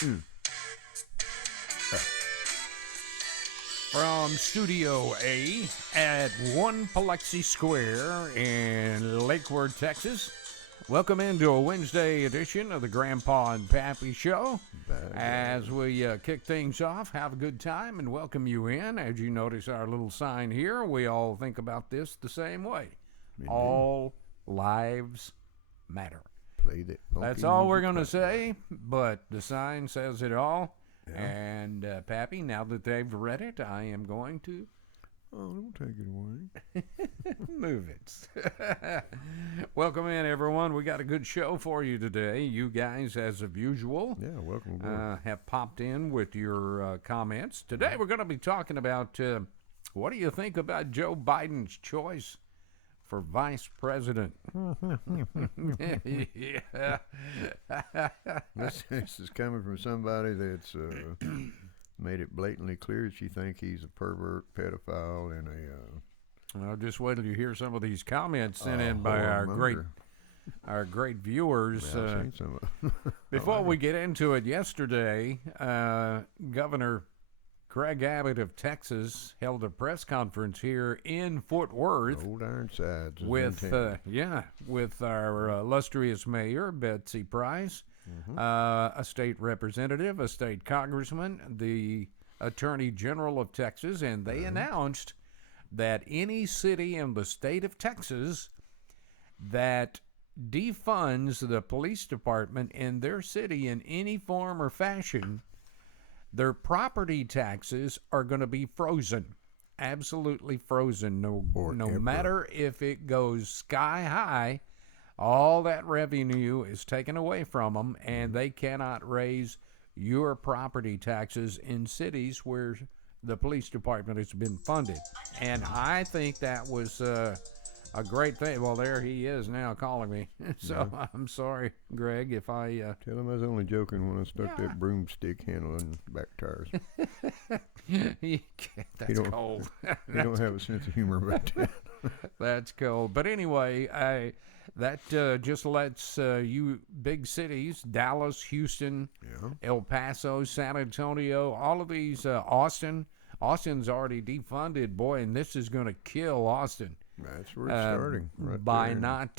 Mm. From Studio A at One Biloxi Square in Lakewood, Texas. Welcome into a Wednesday edition of the Grandpa and Pappy Show. As we kick things off, have a good time and welcome you in. As you notice our little sign here, we all think about this the same way. Indeed. All lives matter. Play that funky That's all we're music going to right say, but the sign says it all. Yeah. And, Pappy, now that they've read it, I am going to Oh, don't take it away. move it. Welcome in, everyone. We got a good show for you today. You guys, as of usual, Yeah, welcome aboard. have popped in with your comments. Today, we're going to be talking about what do you think about Joe Biden's choice for vice president? Yeah. This is coming from somebody that's made it blatantly clear she thinks he's a pervert, pedophile, and a Well, just wait till you hear some of these comments sent in by whoremonger. our great viewers. Yeah, I've seen some of them. Before we get into it, yesterday, Governor Greg Abbott of Texas held a press conference here in Fort Worth Old Ironsides is with in town. with our illustrious mayor Betsy Price, a state representative, a state congressman, the Attorney General of Texas, and they announced that any city in the state of Texas that defunds the police department in their city in any form or fashion, their property taxes are going to be frozen, absolutely frozen. No Forever. matter if it goes sky high, all that revenue is taken away from them, and they cannot raise your property taxes in cities where the police department has been funded. And I think that was a great thing. Well, there he is now calling me. So I'm sorry, Greg, if I... Tell him I was only joking when I stuck Yeah. that broomstick handle in the back tires. That's cold. He don't have a sense of humor about that. That's cold. But anyway, that just lets you big cities, Dallas, Houston, Yeah. El Paso, San Antonio, all of these, Austin's already defunded, boy, and this is going to kill Austin. That's where it's starting. Right by there. not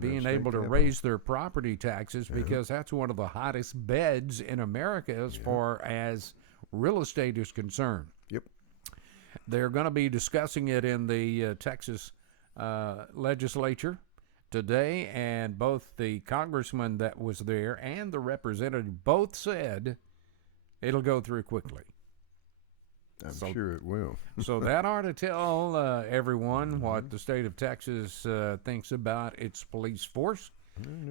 being state able to capital. raise their property taxes, because that's one of the hottest beds in America as far as real estate is concerned. Yep. They're going to be discussing it in the Texas legislature today, and both the congressman that was there and the representative both said it'll go through quickly. I'm sure it will. So that ought to tell everyone what the state of Texas thinks about its police force.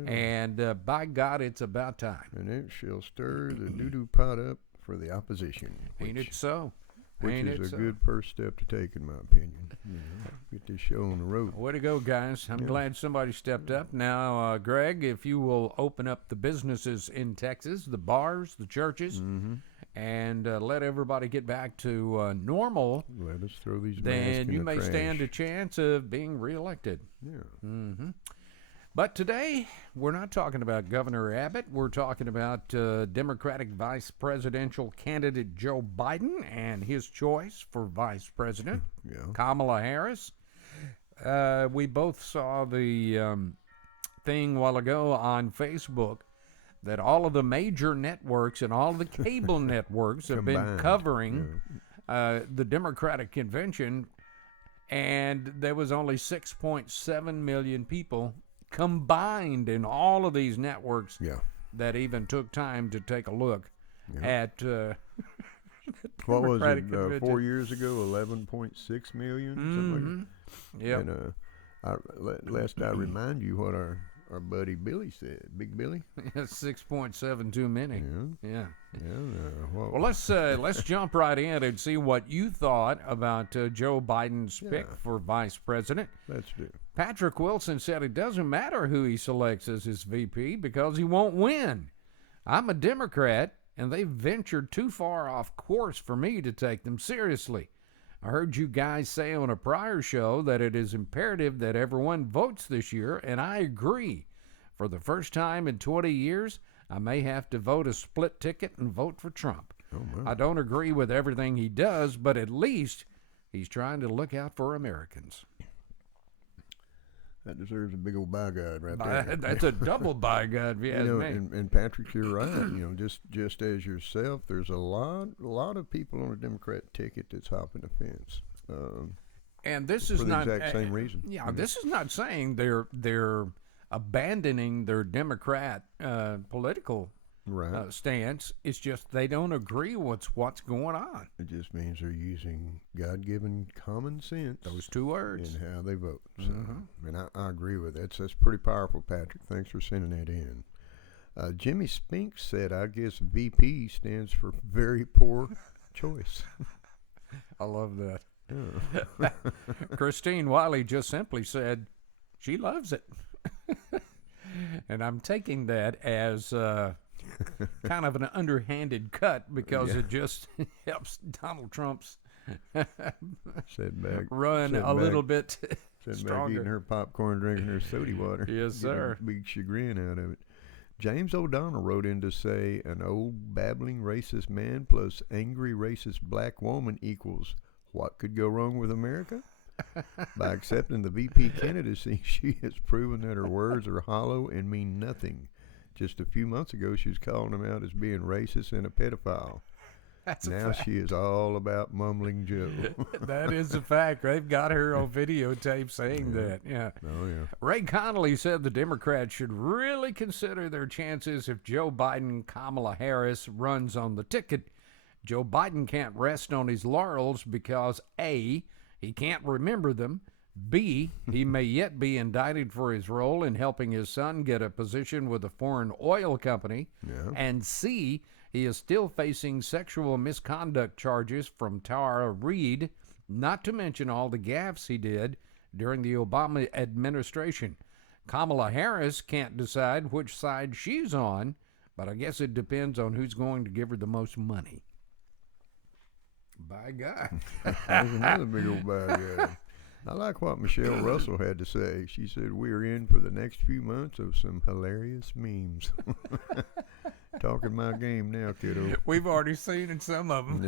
And by God, it's about time. And it shall stir the doo-doo pot up for the opposition. Ain't it so? Which Ain't is it a so? good first step to take, in my opinion. Get this show on the road. Way to go, guys. I'm glad somebody stepped up. Now, Greg, if you will open up the businesses in Texas, the bars, the churches, and let everybody get back to normal, Let us throw these masks then in you the may trash. stand a chance of being reelected. Yeah. But today, we're not talking about Governor Abbott. We're talking about Democratic Vice Presidential candidate Joe Biden and his choice for Vice President, Yeah. Kamala Harris. We both saw the thing a while ago on Facebook that all of the major networks and all of the cable networks have been Combined, covering the Democratic convention, and there was only 6.7 million people combined in all of these networks Yeah. that even took time to take a look at What was Democratic it, convention. 4 years ago? 11.6 million? Something like that? Yep. And lest I remind you what our buddy Billy said. Big Billy? 6.72 many. Yeah. What Well, let's jump right in and see what you thought about Joe Biden's pick for vice president. let's do. Patrick Wilson said it doesn't matter who he selects as his VP because he won't win. I'm a Democrat, and they've ventured too far off course for me to take them seriously. I heard you guys say on a prior show that it is imperative that everyone votes this year, and I agree. For the first time in 20 years, I may have to vote a split ticket and vote for Trump. Oh, my. I don't agree with everything he does, but at least he's trying to look out for Americans. That deserves a big old by God right there. That's a double by God, if you ask me. And Patrick, you're right. Just as yourself, there's a lot of people on a Democrat ticket that's hopping the fence. And this is for the not exact same reason. Yeah, this is not saying they're abandoning their Democrat political Right. stance. It's just they don't agree with what's going on. It just means they're using God-given common sense. Those two words. In how they vote. So, and I agree with that. So that's pretty powerful, Patrick. Thanks for sending that in. Jimmy Spink said, I guess VP stands for very poor choice. I love that. Yeah. Christine Wiley just simply said she loves it. And I'm taking that as kind of an underhanded cut because it just helps Donald Trump's run a little bit stronger. Eating her popcorn, drinking her soda water. Yes, sir. Big chagrin out of it. James O'Donnell wrote in to say an old babbling racist man plus angry racist black woman equals what could go wrong with America? By accepting the VP candidacy, she has proven that her words are hollow and mean nothing. Just a few months ago, she was calling him out as being racist and a pedophile. Now she is all about mumbling Joe. That is a fact. They've got her on videotape saying that. Yeah. Oh, yeah. Ray Connolly said the Democrats should really consider their chances if Joe Biden, Kamala Harris runs on the ticket. Joe Biden can't rest on his laurels because A, he can't remember them. B, he may yet be indicted for his role in helping his son get a position with a foreign oil company. Yeah. And C, he is still facing sexual misconduct charges from Tara Reid, not to mention all the gaffes he did during the Obama administration. Kamala Harris can't decide which side she's on, but I guess it depends on who's going to give her the most money. By God. There's another big old bad guy. I like what Michelle Russell had to say. She said, we're in for the next few months of some hilarious memes. Talking my game now, kiddo. We've already seen some of them,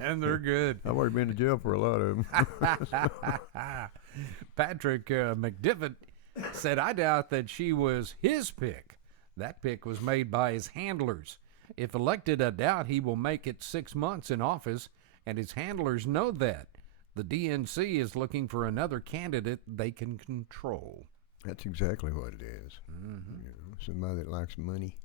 and they're good. I've already been to jail for a lot of them. Patrick McDivitt said, I doubt that she was his pick. That pick was made by his handlers. If elected, I doubt he will make it 6 months in office, and his handlers know that. The DNC is looking for another candidate they can control. That's exactly what it is. Somebody that likes money.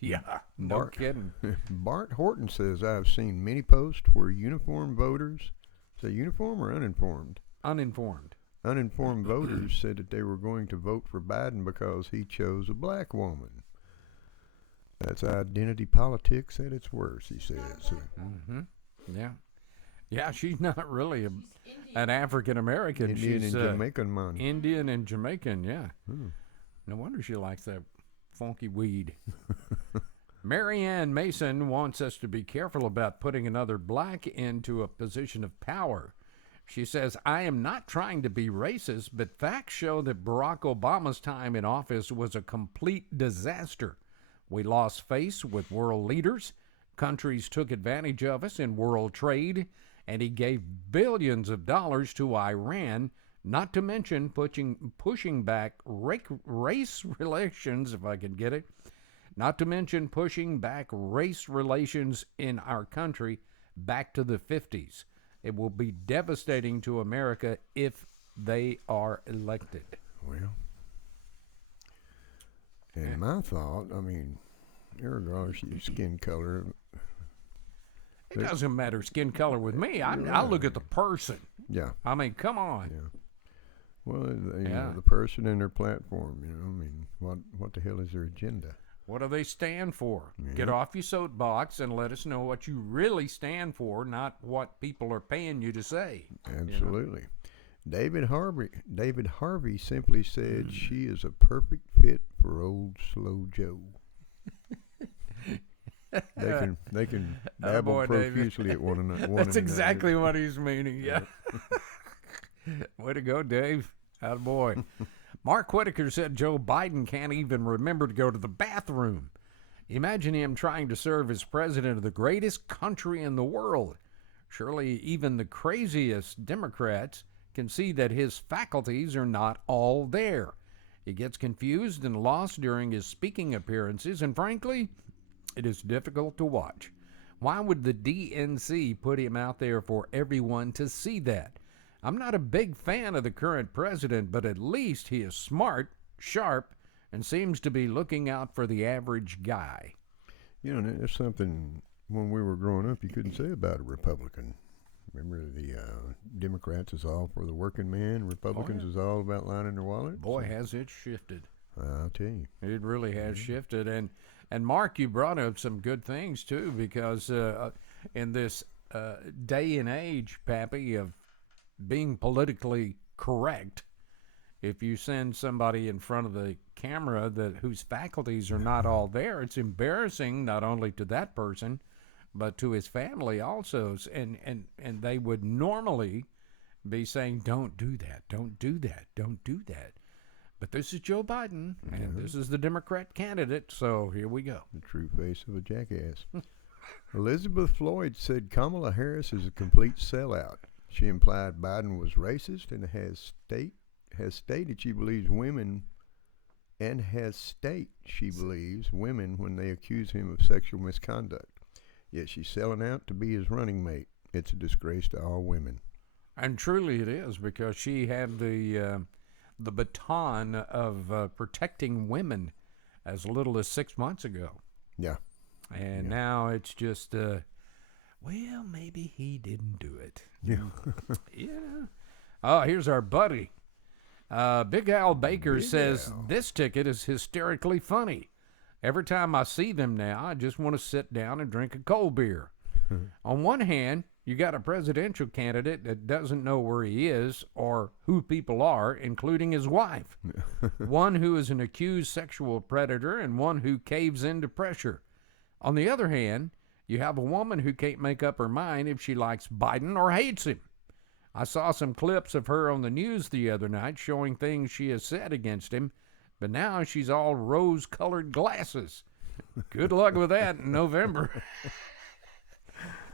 Yeah, no kidding. Bart Horton says, I've seen many posts where uniformed voters, say uniform or uninformed? Uninformed. Uninformed voters said that they were going to vote for Biden because he chose a black woman. That's identity politics at its worst, he said. So. Yeah. Yeah, she's not really an African-American. Indian She's and Jamaican money. Indian and Jamaican, yeah. No wonder she likes that funky weed. Marianne Mason wants us to be careful about putting another black into a position of power. She says, I am not trying to be racist, but facts show that Barack Obama's time in office was a complete disaster. We lost face with world leaders. Countries took advantage of us in world trade, and he gave billions of dollars to Iran, not to mention pushing back race relations, if I can get it, not to mention pushing back race relations in our country back to the 50s. It will be devastating to America if they are elected. Well, and my thought, I mean, regardless of your skin color, it doesn't matter skin color with me. I look at the person. Yeah. I mean, come on. Yeah. Well, you know, the person and their platform, you know, I mean, what the hell is their agenda? What do they stand for? Yeah. Get off your soapbox and let us know what you really stand for, not what people are paying you to say. Absolutely. You know? David Harvey simply said she is a perfect fit for old slow Joe. They can babble profusely at one another. That's exactly what he's meaning. Yeah. Way to go, Dave. Attaboy. Mark Whitaker said Joe Biden can't even remember to go to the bathroom. Imagine him trying to serve as president of the greatest country in the world. Surely even the craziest Democrats can see that his faculties are not all there. He gets confused and lost during his speaking appearances, and frankly, it is difficult to watch. Why would the DNC put him out there for everyone to see that? I'm not a big fan of the current president, but at least he is smart, sharp, and seems to be looking out for the average guy. You know, that's something when we were growing up you couldn't say about a Republican. Remember, the Democrats is all for the working man. Republicans is all about lining their wallet. Boy, has it shifted. I'll tell you. It really has shifted. And Mark, you brought up some good things, too, because in this day and age, Pappy, of being politically correct, if you send somebody in front of the camera whose faculties are not all there, it's embarrassing not only to that person, but to his family also. And they would normally be saying, don't do that, don't do that, don't do that. But this is Joe Biden, and this is the Democrat candidate, so here we go. The true face of a jackass. Elizabeth Floyd said Kamala Harris is a complete sellout. She implied Biden was racist and has stated she believes women when they accuse him of sexual misconduct. Yet she's selling out to be his running mate. It's a disgrace to all women. And truly it is, because she had the baton of protecting women as little as 6 months ago. Yeah. And now it's just, well, maybe he didn't do it. Yeah. Yeah. Oh, here's our buddy. Big Al Baker Big says, Al. This ticket is hysterically funny. Every time I see them now, I just want to sit down and drink a cold beer. On one hand, you got a presidential candidate that doesn't know where he is or who people are, including his wife. One who is an accused sexual predator and one who caves into pressure. On the other hand, you have a woman who can't make up her mind if she likes Biden or hates him. I saw some clips of her on the news the other night showing things she has said against him, but now she's all rose-colored glasses. Good luck with that in November.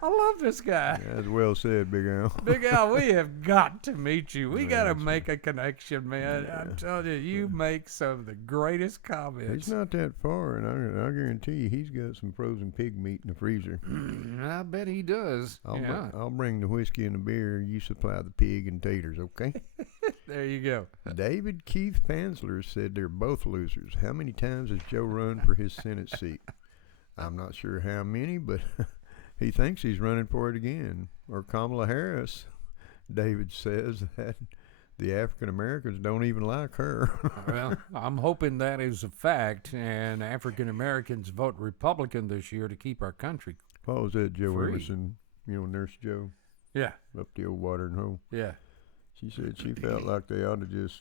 I love this guy. That's well said, Big Al. Big Al, we have got to meet you. We Yeah, got to that's make a connection, man. I'm telling you, you make some of the greatest comments. He's not that far, and I guarantee you he's got some frozen pig meat in the freezer. I bet he does. I'll bring the whiskey and the beer. You supply the pig and taters, okay? There you go. David Keith Fansler said they're both losers. How many times has Joe run for his Senate seat? I'm not sure how many, but he thinks he's running for it again. Or Kamala Harris. David says that the African Americans don't even like her. Well, I'm hoping that is a fact, and African Americans vote Republican this year to keep our country. What was that, Joe Free. Emerson? You know, Nurse Joe Yeah, up the old watering hole. yeah. She said she felt like they ought to just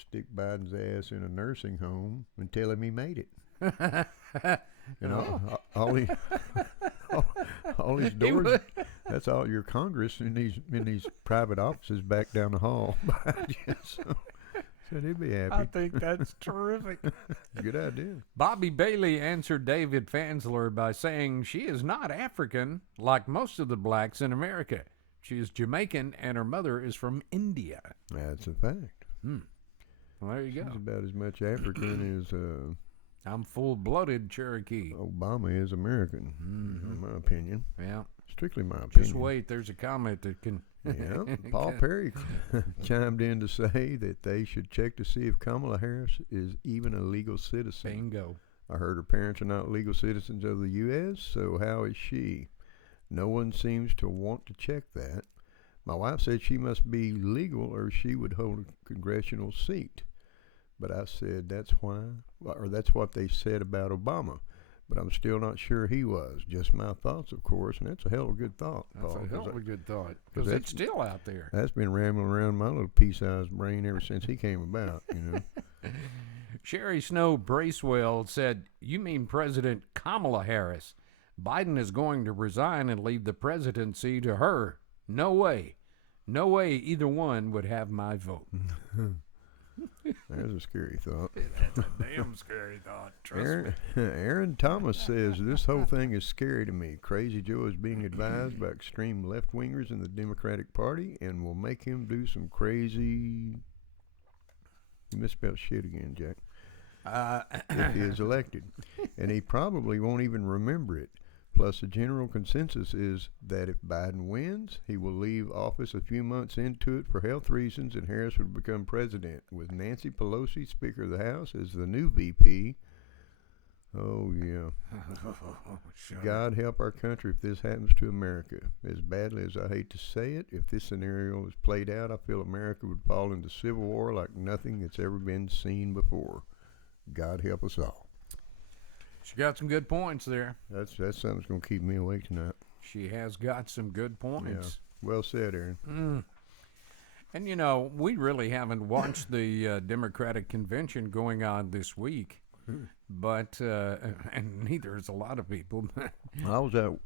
stick Biden's ass in a nursing home and tell him he made it. And all these doors. That's all your Congress in these private offices back down the hall. So, said he'd be happy. I think that's terrific. Good idea. Bobby Bailey answered David Fansler by saying she is not African like most of the blacks in America. She is Jamaican and her mother is from India. That's a fact. Well, there you She's go. about as much African as I'm full-blooded Cherokee. Obama is American, in my opinion. Yeah. Strictly my opinion. Just wait. There's a comment that can... Yeah, Paul Perry chimed in to say that they should check to see if Kamala Harris is even a legal citizen. Bingo. I heard her parents are not legal citizens of the U.S., so how is she? No one seems to want to check that. My wife said she must be legal or she would hold a congressional seat. But I said that's what they said about Obama. But I'm still not sure he was. Just my thoughts, of course, and that's a hell of a good thought, Paul. That's a hell of a good thought. 'cause Because it's still out there. That's been rambling around my little pea-sized brain ever since he came about, you know. Sherry Snow Bracewell said, "You mean President Kamala Harris? Biden is going to resign and leave the presidency to her. No way. No way either one would have my vote." There's a scary thought. That's a damn scary thought. Trust me. Aaron Thomas says this whole thing is scary to me. Crazy Joe is being advised by extreme left-wingers in the Democratic Party and will make him do some crazy... You misspelled shit again, Jack. If he is elected. And he probably won't even remember it. Plus, the general consensus is that if Biden wins, he will leave office a few months into it for health reasons, and Harris would become president, with Nancy Pelosi, Speaker of the House, as the new VP. Oh, yeah. God help our country if this happens to America. As badly as I hate to say it, if this scenario is played out, I feel America would fall into civil war like nothing that's ever been seen before. God help us all. She got some good points there. That's something that's going to keep me awake tonight. She has got some good points. Yeah. Well said, Aaron. And, you know, we really haven't watched the Democratic convention going on this week. But and neither is a lot of people. I was out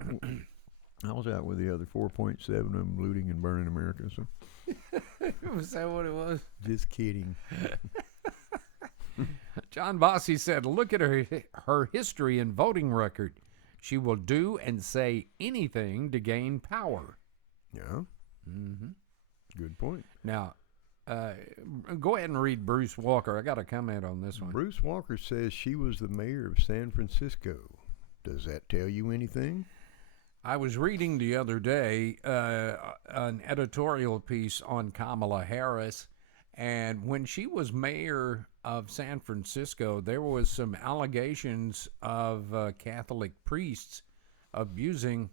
with the other 4.7 of them looting and burning America. So Was that what it was? just kidding. John Bossy said, "Look at her history and voting record. She will do and say anything to gain power." Yeah. Mm-hmm. Good point. Now, go ahead and read Bruce Walker. I got a comment on this one. Bruce Walker says she was the mayor of San Francisco. Does that tell you anything? I was reading the other day an editorial piece on Kamala Harris, and when she was mayor of San Francisco, there was some allegations of Catholic priests abusing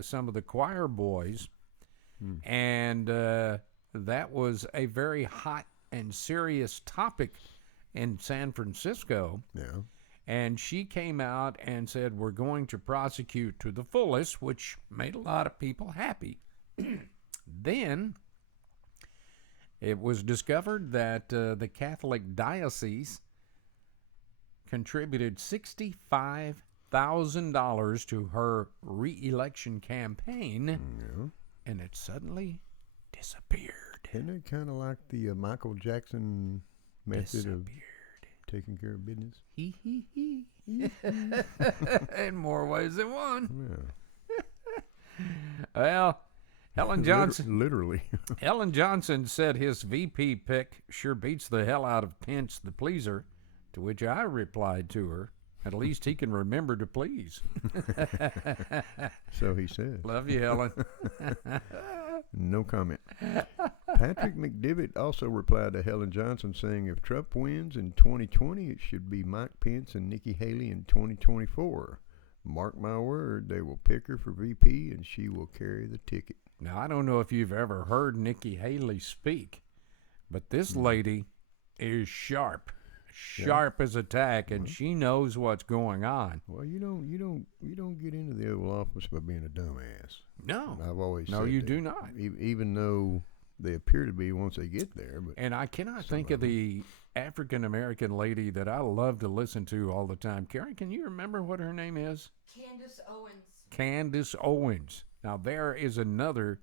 some of the choir boys, and that was a very hot and serious topic in San Francisco. Yeah. And she came out and said, we're going to prosecute to the fullest, which made a lot of people happy. Then it was discovered that the Catholic diocese contributed $65,000 to her re-election campaign, and it suddenly disappeared. Isn't it kind of like the Michael Jackson method of taking care of business? In more ways than one. Yeah. Well, Helen Johnson. Literally. Helen Johnson said his VP pick sure beats the hell out of Pence the pleaser, to which I replied to her, at least he can remember to please. So he said. Love you, Helen. No comment. Patrick McDivitt also replied to Helen Johnson saying if Trump wins in 2020, it should be Mike Pence and Nikki Haley in 2024. Mark my word, they will pick her for VP and she will carry the ticket. Now, I don't know if you've ever heard Nikki Haley speak, but this lady is sharp. Sharp as a tack, and she knows what's going on. Well, you don't get into the Oval Office by being a dumbass. No. I've always said you that. do not. Even though they appear to be once they get there. But and I cannot think of the African-American lady that I love to listen to all the time. Karen, can you remember what her name is? Candace Owens. Candace Owens. Now, there is another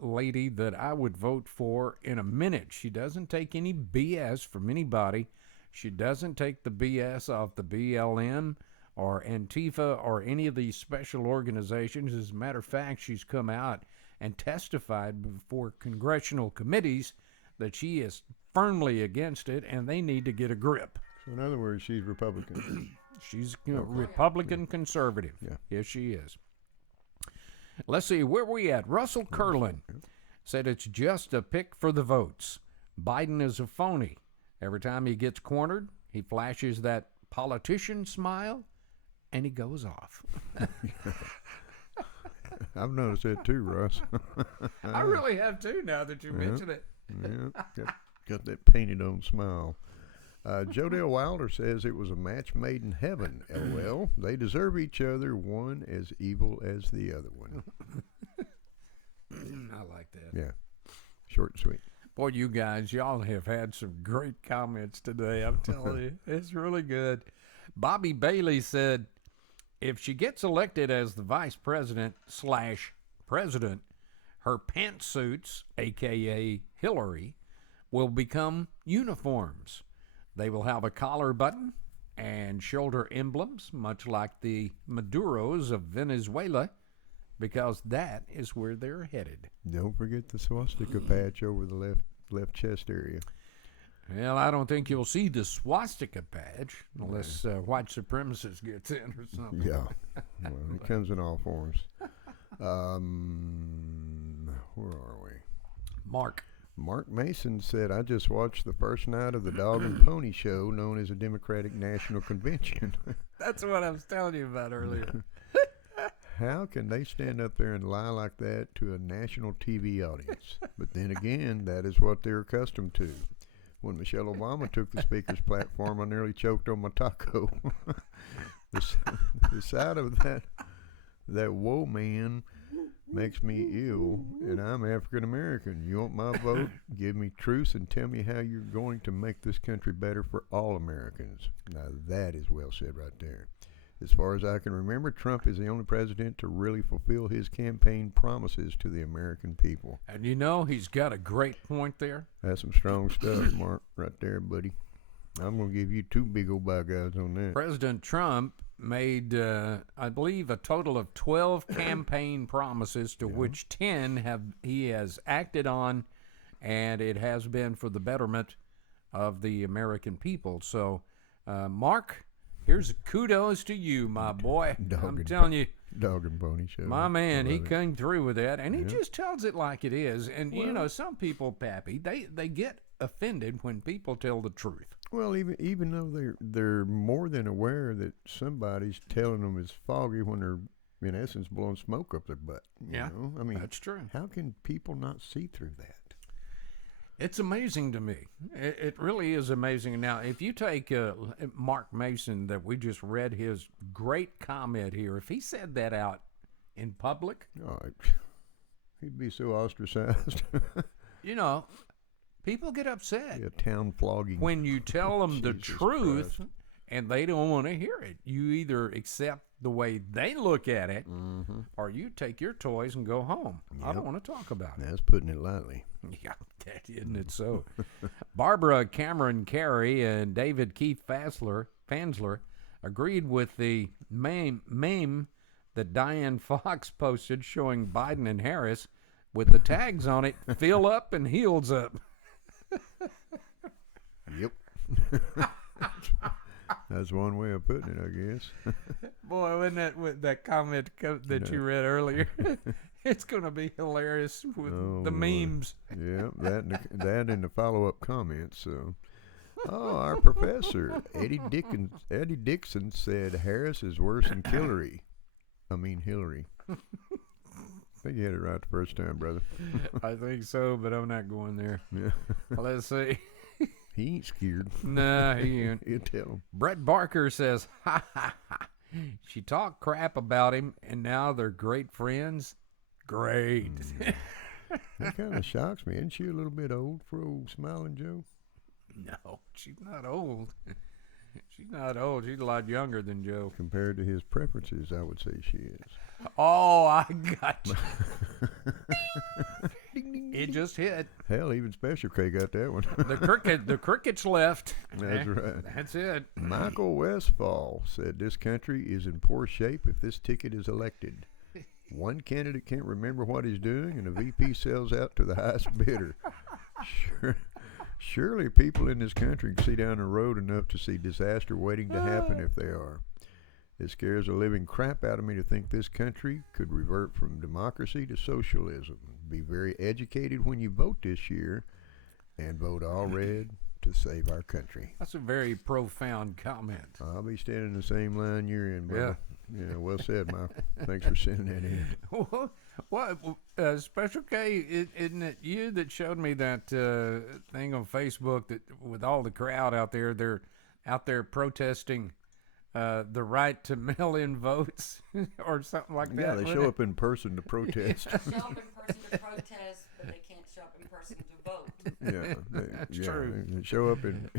lady that I would vote for in a minute. She doesn't take any BS from anybody. She doesn't take the BS off the BLM or Antifa or any of these special organizations. As a matter of fact, she's come out and testified before congressional committees that she is firmly against it and they need to get a grip. So in other words, she's Republican. She's Republican conservative. Yeah. Yes, she is. Let's see, where we at? Russell Curlin said it's just a pick for the votes. Biden is a phony. Every time he gets cornered, he flashes that politician smile, and he goes off. I've noticed that too, Russ. I really have too, now that you mention it. Yeah, got that painted on smile. Jodell Wilder says it was a match made in heaven. LOL. They deserve each other, one as evil as the other one. I like that. Yeah, short and sweet. Boy, you guys, y'all have had some great comments today. I'm telling you, it's really good. Bobby Bailey said, if she gets elected as the vice president / president, her pantsuits, a.k.a. Hillary, will become uniforms. They will have a collar button and shoulder emblems, much like the Maduros of Venezuela, because that is where they're headed. Don't forget the swastika patch over the left chest area. Well, I don't think you'll see the swastika patch unless white supremacist gets in or something. Yeah. Well, it comes in all forms. Where are we? Mark Mason said, I just watched the first night of the Dog and Pony Show, known as the Democratic National Convention. That's what I was telling you about earlier. How can they stand up there and lie like that to a national TV audience? But then again, that is what they're accustomed to. When Michelle Obama took the speaker's platform, I nearly choked on my taco. The sight of that whoa man makes me ill, and I'm African American. You want my vote? Give me truth and tell me how you're going to make this country better for all Americans. Now that is well said right there. As far as I can remember, Trump is the only president to really fulfill his campaign promises to the American people. And you know, he's got a great point there. That's some strong stuff, Mark, right there, buddy. I'm going to give you 2 big old by guys on that. President Trump made, I believe, a total of 12 campaign promises, to which 10 he has acted on, and it has been for the betterment of the American people. So, Mark, here's a kudos to you, my boy. I'm telling you, Dog and Pony Show. my man, he came through with that, and he just tells it like it is. And, you know, some people, Pappy, they get offended when people tell the truth. Well, even though they're more than aware that somebody's telling them it's foggy when they're, in essence, blowing smoke up their butt. You know? I mean, that's true. How can people not see through that? It's amazing to me. It really is amazing. Now, if you take Mark Mason, that we just read his great comment here, if he said that out in public, he'd be so ostracized. You know, people get upset. A town flogging. When you tell them the truth Christ. And they don't want to hear it. You either accept the way they look at it, or you take your toys and go home. Yep. I don't want to talk about it. That's putting it lightly. Yeah, isn't it so? Barbara Cameron Carey and David Keith Fansler agreed with the meme that Diane Fox posted showing Biden and Harris with the tags on it, "Fill up and heels up." Yep. That's one way of putting it, I guess. Boy, wasn't that comment that you read earlier? It's going to be hilarious with the memes. Yeah, that and the follow-up comments. So, our professor, Eddie Dixon, said Harris is worse than Hillary. I think you had it right the first time, brother. I think so, but I'm not going there. Yeah. Let's see. He ain't scared. Nah, he ain't. You tell him. Brett Barker says, ha, ha, ha. She talked crap about him, and now they're great friends. Great. That kind of shocks me. Isn't she a little bit old for old Smiling Joe? No, she's not old. She's not old. She's a lot younger than Joe. Compared to his preferences, I would say she is. Oh, I got you. It just hit. Hell, even Special K got that one. The crickets left. That's right. That's it. Michael Westfall said this country is in poor shape if this ticket is elected. One candidate can't remember what he's doing, and the VP sells out to the highest bidder. Surely people in this country can see down the road enough to see disaster waiting to happen if they are. It scares the living crap out of me to think this country could revert from democracy to socialism. Be very educated when you vote this year, and vote all red to save our country. That's a very profound comment. I'll be standing in the same line you're in, brother. Yeah, well said, Michael. Thanks for sending that in. What, Special K, isn't it you that showed me that thing on Facebook that with all the crowd out there, they're out there protesting the right to mail-in votes or something like that? Yeah, they show up in person to protest. Show up in person to protest, but they can't show up in person to vote. That's true. They show up and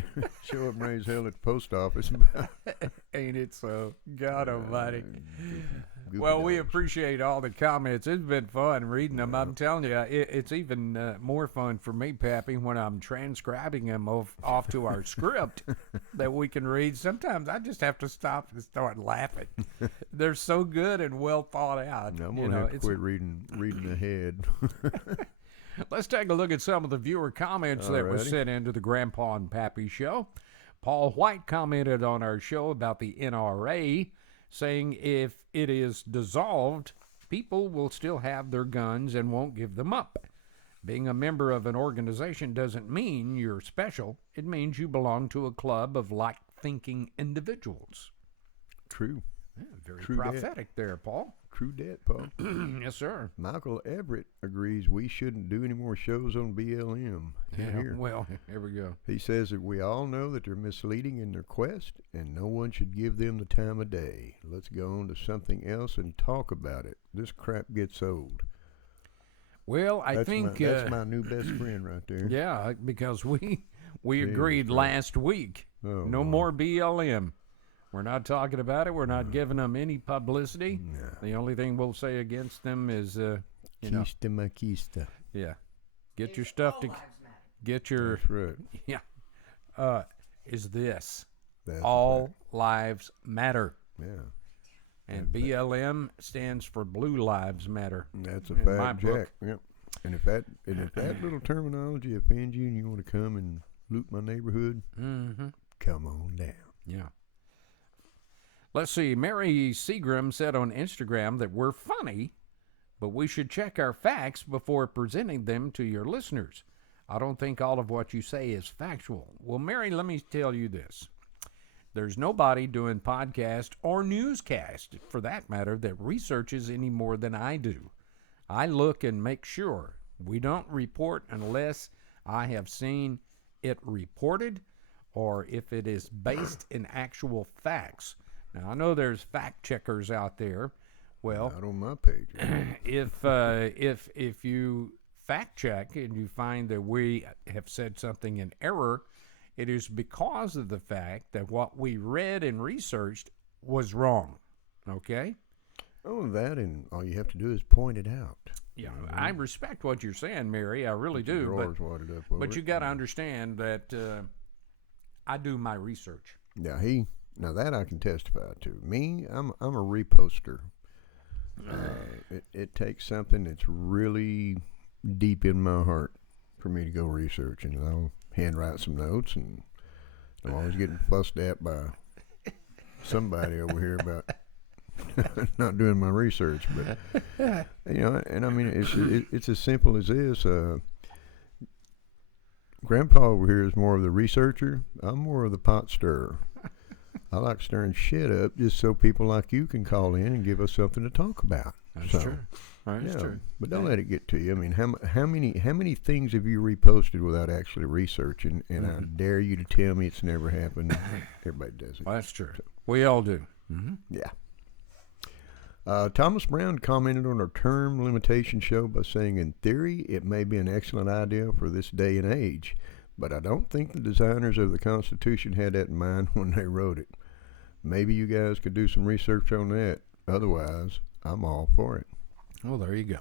raise hell at the post office. Ain't it so? God almighty. Well, we dogs. appreciate all the comments. It's been fun reading them. I'm telling you, it's even more fun for me, Pappy, when I'm transcribing them off to our script that we can read. Sometimes I just have to stop and start laughing. They're so good and well thought out. I'm gonna have to quit reading ahead. Let's take a look at some of the viewer comments that were Alrighty. sent into the Grandpa and Pappy show. Paul White commented on our show about the NRA, saying if it is dissolved, people will still have their guns and won't give them up. Being a member of an organization doesn't mean you're special. It means you belong to a club of like-thinking individuals. True. Yeah, very True that. prophetic there, Paul. True that, Paul. Yes, sir. Michael Everett agrees we shouldn't do any more shows on BLM. Here. Well, here we go. He says that we all know that they're misleading in their quest, and no one should give them the time of day. Let's go on to something else and talk about it. This crap gets old. Well, I think that's my new best friend right there. yeah, because we Jesus agreed Christ. last week. Oh, No Lord. more BLM. We're not talking about it. We're not giving them any publicity. No. The only thing we'll say against them is, Kista Makista. yeah, get your stuff All to lives matter. get your That's right. is this That's all lives matter, right. Yeah. and BLM stands for Blue Lives Matter. That's a In my fact, book. Jack. Yep. And if that little terminology offends you and you want to come and loot my neighborhood, Mm-hmm. come on down. Yeah. Let's see. Mary Seagram said on Instagram that we're funny, but we should check our facts before presenting them to your listeners. I don't think all of what you say is factual. Well, Mary, let me tell you this. There's nobody doing podcast or newscast, for that matter, that researches any more than I do. I look and make sure. We don't report unless I have seen it reported or if it is based in actual facts. Now, I know there's fact checkers out there. Well, Not on my page. if you fact check and you find that we have said something in error, it is because of the fact that what we read and researched was wrong. Okay? Oh, that, and all you have to do is point it out. Yeah, I respect what you're saying, Mary. I really Your do. drawers watered up over But you it. got to understand that I do my research. Now that I can testify to. Me, I'm a reposter. It takes something that's really deep in my heart for me to go research, and I'll handwrite some notes, and I'm always getting fussed at by somebody over here about not doing my research. But and I mean, it's as simple as this. Grandpa over here is more of the researcher. I'm more of the pot stirrer. I like stirring shit up just so people like you can call in and give us something to talk about. That's So, true. That's true. But don't let it get to you. I mean, how many things have you reposted without actually researching? And I dare you to tell me it's never happened. Everybody does it. Well, that's true. We all do. Mm-hmm. Yeah. Thomas Brown commented on our term limitation show by saying, in theory, it may be an excellent idea for this day and age, but I don't think the designers of the Constitution had that in mind when they wrote it. Maybe you guys could do some research on that. Otherwise, I'm all for it. Well, there you go.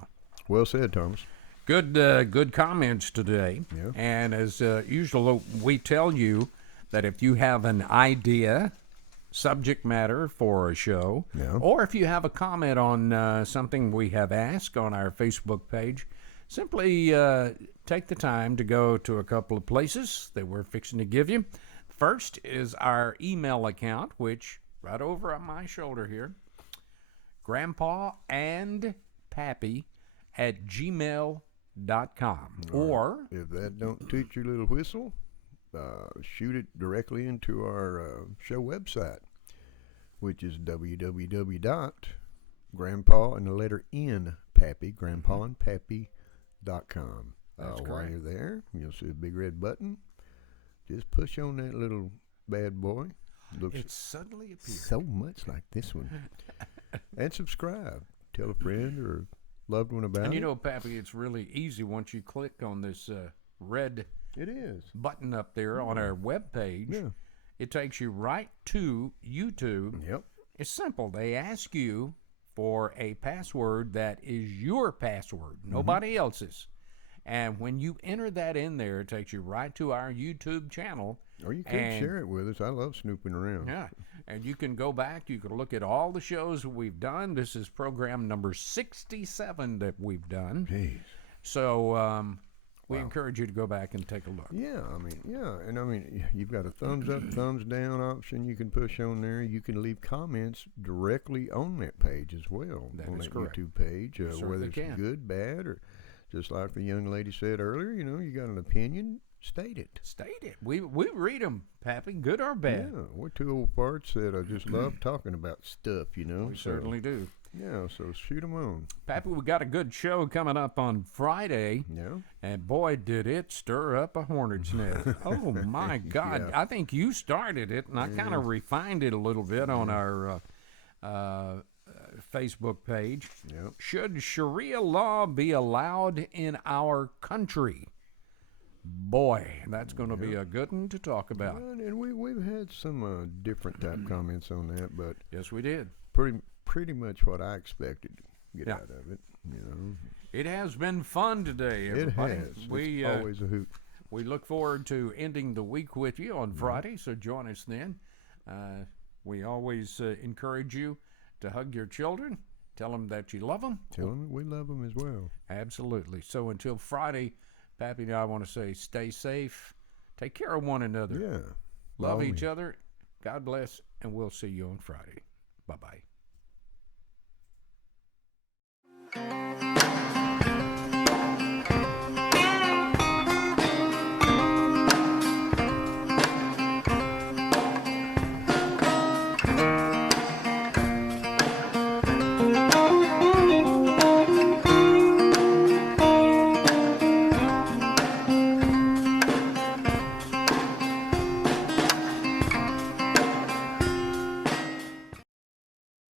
Well said, Thomas. Good comments today. Yeah. And as usual, we tell you that if you have an idea, subject matter for a show, Yeah. or if you have a comment on something we have asked on our Facebook page, simply take the time to go to a couple of places that we're fixing to give you. First is our email account, which right over on my shoulder here, Grandpa and Pappy at gmail.com. Or If that don't toot your little whistle, shoot it directly into our show website, which is www.grandpa and the letter N, Pappy, grandpaandpappy.com. That's While correct. you're there, you'll see a big red button. Just push on that little bad boy. Looks it suddenly appeared. so much like this one. And subscribe. Tell a friend or a loved one about And you it. know, Pappy, it's really easy once you click on this red It is. button up there on our webpage. Yeah. It takes you right to YouTube. Yep. It's simple. They ask you for a password that is your password, nobody else's. And when you enter that in there, it takes you right to our YouTube channel. Or you could share it with us. I love snooping around. Yeah, and you can go back. You can look at all the shows that we've done. This is program number 67 that we've done. Jeez. So we encourage you to go back and take a look. Yeah, and you've got a thumbs up, thumbs down option you can push on there. You can leave comments directly on that page as well. That on is that correct. YouTube page, whether it's can. good, bad, or just like the young lady said earlier, you got an opinion, state it. State it. We read them, Pappy, good or bad. Yeah, we're two old farts that I just love talking about stuff, We certainly do. Yeah, so shoot 'em on. Pappy, we got a good show coming up on Friday. Yeah. And boy, did it stir up a hornet's nest. Oh, my God. Yeah. I think you started it, and I kind of refined it a little bit on our Facebook page. Yep. Should Sharia law be allowed in our country? Boy, that's going to be a good one to talk about. And we've had some different type comments on that, but Yes, we did. pretty much what I expected to get out of it. It has been fun today, It everybody. has. It's always a hoot. We look forward to ending the week with you on Friday, so join us then. We always encourage you to hug your children, tell them that you love them. Tell them we love them as well. Absolutely. So until Friday, Pappy and I want to say stay safe, take care of one another, Yeah. love By all each means. other, God bless, and we'll see you on Friday. Bye-bye.